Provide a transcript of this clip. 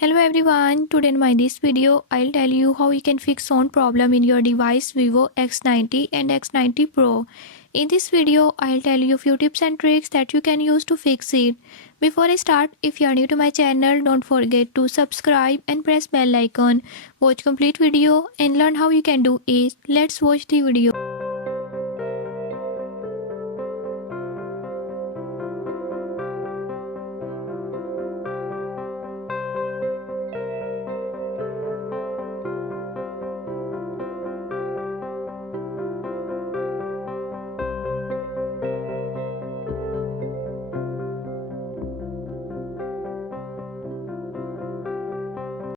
Hello everyone, today in this video I'll tell you how you can fix sound problem in your device Vivo X90 and X90 Pro. In this video I'll tell you few tips and tricks that you can use to fix it. Before I start, if you are new to my channel, don't forget to subscribe and press bell icon. Watch complete video and learn how you can do it. Let's watch the video.